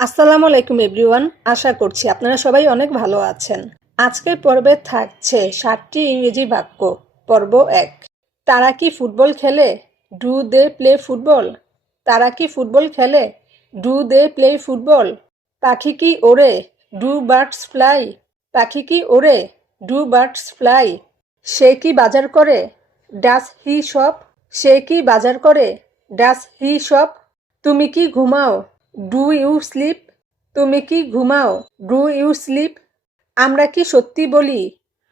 আসসালামু আলাইকুম এভরিওয়ান, আশা করছি আপনারা সবাই অনেক ভালো আছেন। আজকের পর্বে থাকছে 7টি ইংরেজি বাক্য। পর্ব 1। তারা কি ফুটবল খেলে? Do they play football? তারা কি ফুটবল খেলে? Do they play football? পাখি কি ওড়ে? Do birds fly? পাখি কি ওড়ে? Do birds fly? সে কি বাজার করে? Does he shop? সে কি বাজার করে? Does he shop? তুমি কি ঘুমাও? Do you sleep? তুমি কি ঘুমাও? Do you sleep? আমরা কি সত্যি বলি?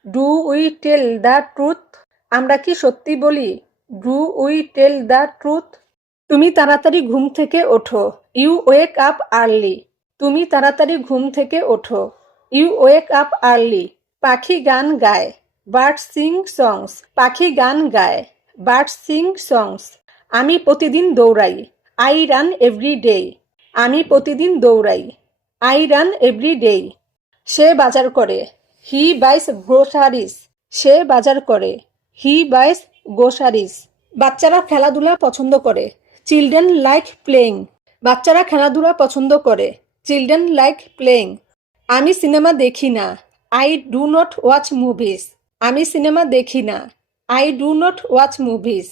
Do we tell the truth? আমরা কি সত্যি বলি? Do we tell the truth? তুমি তাড়াতাড়ি ঘুম থেকে ওঠো। You wake up early? তুমি তাড়াতাড়ি ঘুম থেকে ওঠো। You wake up early? পাখি গান গায়। Bird sing songs? পাখি গান গায়। Bird sing songs? আমি প্রতিদিন দৌড়াই। I run every day? আমি প্রতিদিন দৌড়াই। I run every day. সে বাজার করে। He buys groceries? সে বাজার করে। He buys groceries? বাচ্চারা খেলাধুলা পছন্দ করে। Children like playing? বাচ্চারা খেলাধুলা পছন্দ করে। Children like playing? আমি সিনেমা দেখি না। I do not watch movies? আমি সিনেমা দেখি না। I do not watch movies?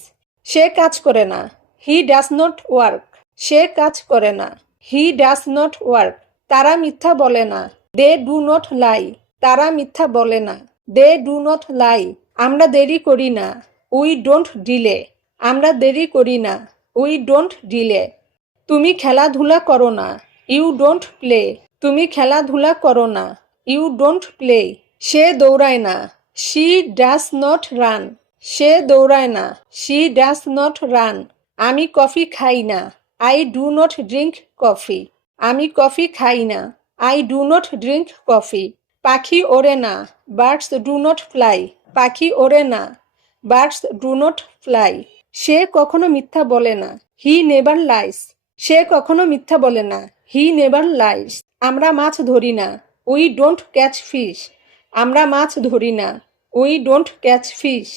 সে কাজ করে না। He does not work? সে কাজ করে না। He does not work? তারা মিথ্যা বলে না। They do not lie? তারা মিথ্যা বলে না। They do not lie? আমরা দেরি করি না। We don't delay? আমরা দেরি করি না। We don't delay? তুমি খেলাধুলা করো না। You don't play? তুমি খেলাধুলা করো না। You don't play? সে দৌড়ায় না। She does not run? সে দৌড়ায় না। She does not run? আমি কফি খাই না। I do not drink coffee? আমি কফি খাই না। I do not drink coffee? পাখি ওড়ে না। Birds do not fly? পাখি ওড়ে না। Birds do not fly? সে কখনো মিথ্যা বলে না। He never lines? সে কখনো মিথ্যা বলে না। He never lies? আমরা মাছ ধরি না। We don't catch fish? আমরা মাছ ধরি না। We don't catch fish?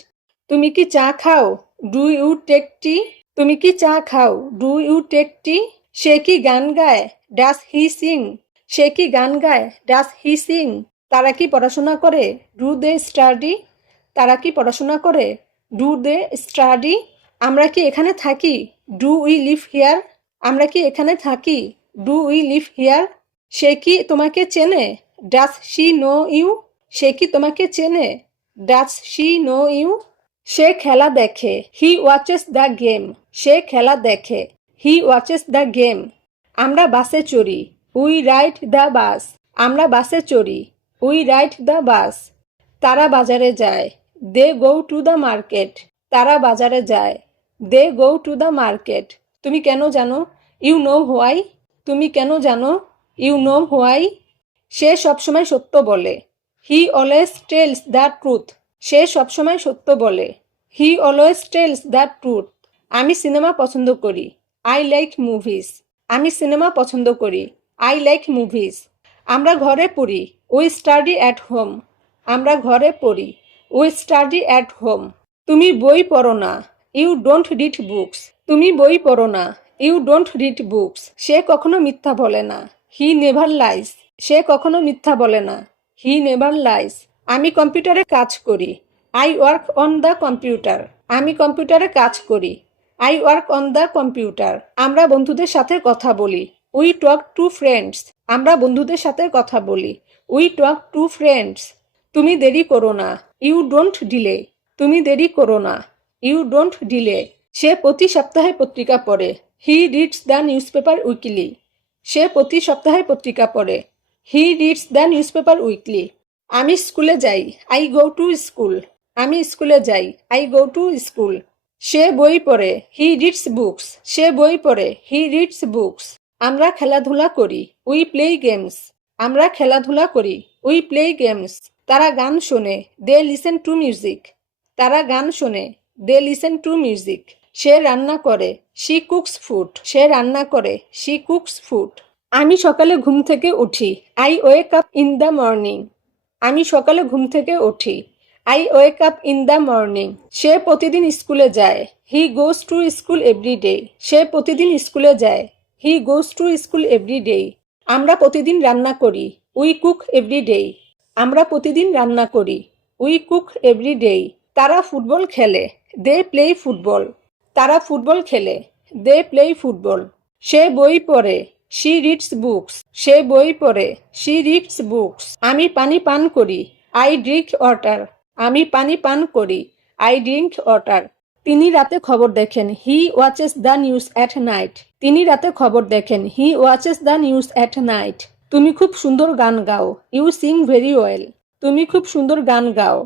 তুমি কি চা খাও? Do you take tea? তুমি কি চা খাও? Do you take tea? সে কি গান গায়? Does he Singh? সে কি গান গায়? Does he sing? তারা কি পড়াশোনা করে? Do they study? তারা কি পড়াশোনা করে? Do they study? আমরা কি এখানে থাকি? Do we live here? আমরা কি এখানে থাকি? Do we live here? সে কি তোমাকে চেনে? Does she know you? সে কি তোমাকে চেনে? Does she know you? সে খেলা দেখে। He watches the game? সে খেলা দেখে। He watches the game? আমরা বাসে চড়ি। We ride the bus? আমরা বাসে চড়ি। We ride the bus? তারা বাজারে যায়। They go to the market? তারা বাজারে যায়। They go to the market? তুমি কেন জানো? You know why? তুমি কেন জানো? You know why? সে সবসময় সত্য বলে। He always tells the truth? সে সবসময় সত্য বলে। He always tells the truth? আমি সিনেমা পছন্দ করি। I like movies? আমি সিনেমা পছন্দ করি। I like movies? আমরা ঘরে পড়ি। We study at home? আমরা ঘরে পড়ি। We study at home? তুমি বই পড়ো না। You don't read books? তুমি বই পড়ো না। You don't read books? সে কখনো মিথ্যা বলে না। He never lines? সে কখনো মিথ্যা বলে না। He never lies? আমি কম্পিউটারে কাজ করি। I work on the computer? আমি কম্পিউটারে কাজ করি। I work on the computer? আমরা বন্ধুদের সাথে কথা বলি। We talk to friends? আমরা বন্ধুদের সাথে কথা বলি। We talk to friends? তুমি দেরি করো না। You don't delay? তুমি দেরি করো না। You don't delay? সে প্রতি সপ্তাহে পত্রিকা পড়ে। He reads the newspaper weekly? সে প্রতি সপ্তাহে পত্রিকা পড়ে। He reads the newspaper weekly? আমি স্কুলে যাই। I go to school? আমি স্কুলে যাই। I go to school? সে বই পড়ে। He reads books? সে বই পড়ে। He reads books? আমরা খেলাধুলা করি। We play games? আমরা খেলাধুলা করি। We play games? তারা গান শোনে। They listen to music? তারা গান শোনে। They listen to music? সে রান্না করে। She cooks food? সে রান্না করে। She cooks food? আমি সকালে ঘুম থেকে উঠি। I wake up in the morning? আমি সকালে ঘুম থেকে উঠি। I wake up in the morning? সে প্রতিদিন স্কুলে যায়। He goes to school every day? সে প্রতিদিন স্কুলে যায়। He goes to school every day? আমরা প্রতিদিন রান্না করি। We cook every day. আমরা প্রতিদিন রান্না করি। We cook every day. তারা ফুটবল খেলে। They play football. তারা ফুটবল খেলে। They play football. সে বই পড়ে। She reads books. সে বই পড়ে। She reads books. আমি পানি পান করি। I drink water. আমি পানি পান করি। I drink water. তিনি রাতে খবর দেখেন। He watches the news at night. তিনি রাতে খবর দেখেন। He watches the news at night. তুমি খুব সুন্দর গান গাও। You sing very well. তুমি খুব সুন্দর গান গাও।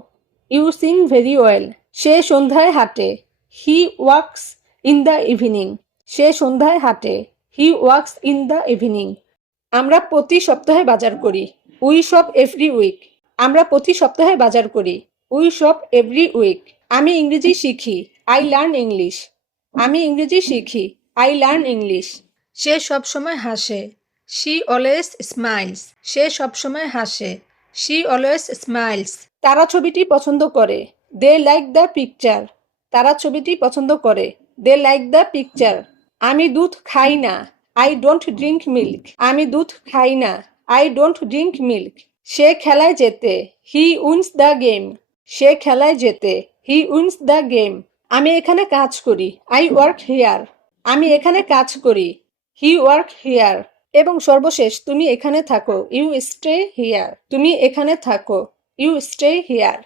You sing very well. সে সন্ধ্যায় হাঁটে। He walks in the evening. সে সন্ধ্যায় হাঁটে। He walks in the evening. আমরা প্রতি সপ্তাহে বাজার করি। We shop every week. আমরা প্রতি সপ্তাহে বাজার করি। We shop every week. আমি ইংরেজি শিখি। I learn English. আমি ইংরেজি শিখি। I learn English. সে সবসময় হাসে। She always smiles. সে সবসময় হাসে। She always smiles. তারা ছবিটি পছন্দ করে। They like the picture. তারা ছবিটি পছন্দ করে। They like the picture. আমি দুধ খাই না। I don't drink milk. আমি দুধ খাই না। I don't drink milk. সে খেলায় যেতে। He wins the game. সে খেলায় যেতে। He wins the game. আমি এখানে কাজ করি। I work here. আমি এখানে কাজ করি। He work here. এবং সর্বশেষ, তুমি এখানে থাকো। You stay here. তুমি এখানে থাকো। You stay here.